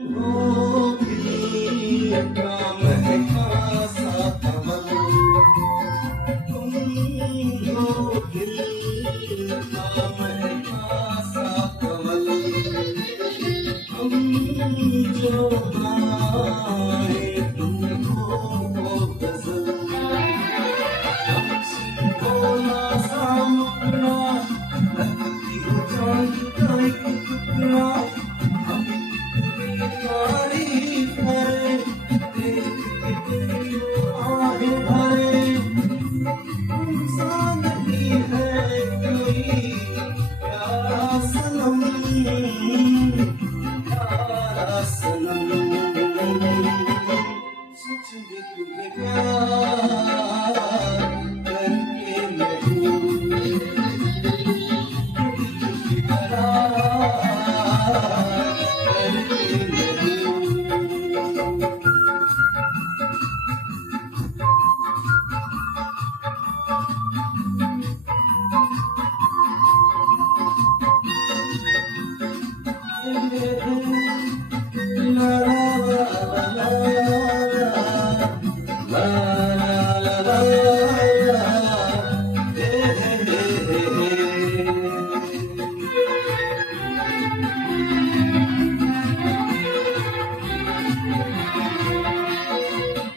वो भी का महका सा कमल, तुम हो दिल का महका सा कमल, हम जो गाए तुमको वो गजल, हमसे भोला सा मुखड़ा, लगती हो चांद का एक टुकड़ा, तारीफ है देख के तेरी आहें भरे, इंसान नहीं है कोई प्यारा सनम, प्यारा सनम, सोचेंगे तुम्हें प्यार करके नहीं, कभी करार करके नहीं।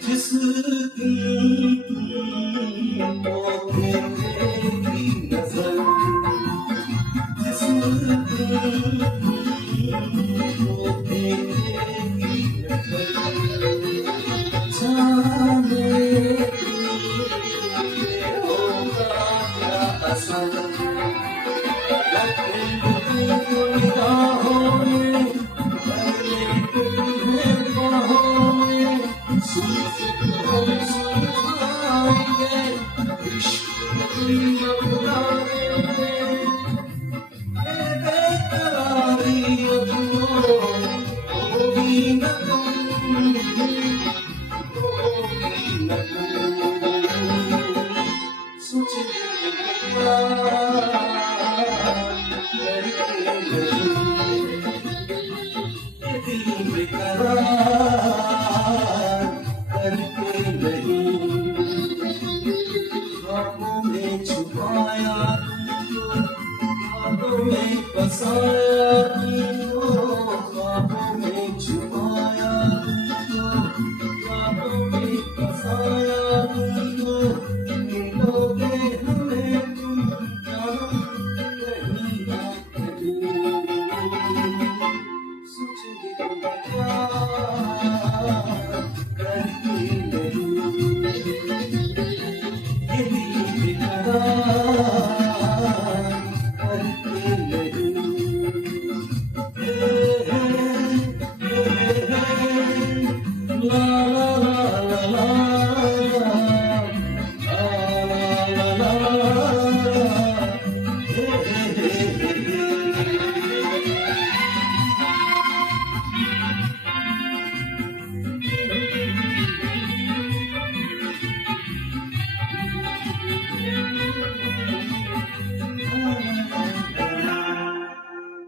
जिस दिन तुमको देखेगी नजर, जिस दिन तुमको देखेगी नजर, जाने होगा क्या असर, रखेंगे तुमको निगाहों में, भरेंगे तुम्हें बाहों में, हम सुलझाएंगे इश्क की अफसाने, ये बेकरारी अब होगी न तुम, होगी न तुम, सोचेंगे प्यार करके नहीं, ये दिल बेकरार करके नहीं, ख्वाबों में छुपाया तुमको, यादों में बसाया तुमको, ख्वाबों में छुपाया तुमको, यादों में बसाया तुमको, मिलोगे हमें तुम जानम कहीं ना कहीं, सोचेंगे तुम क्या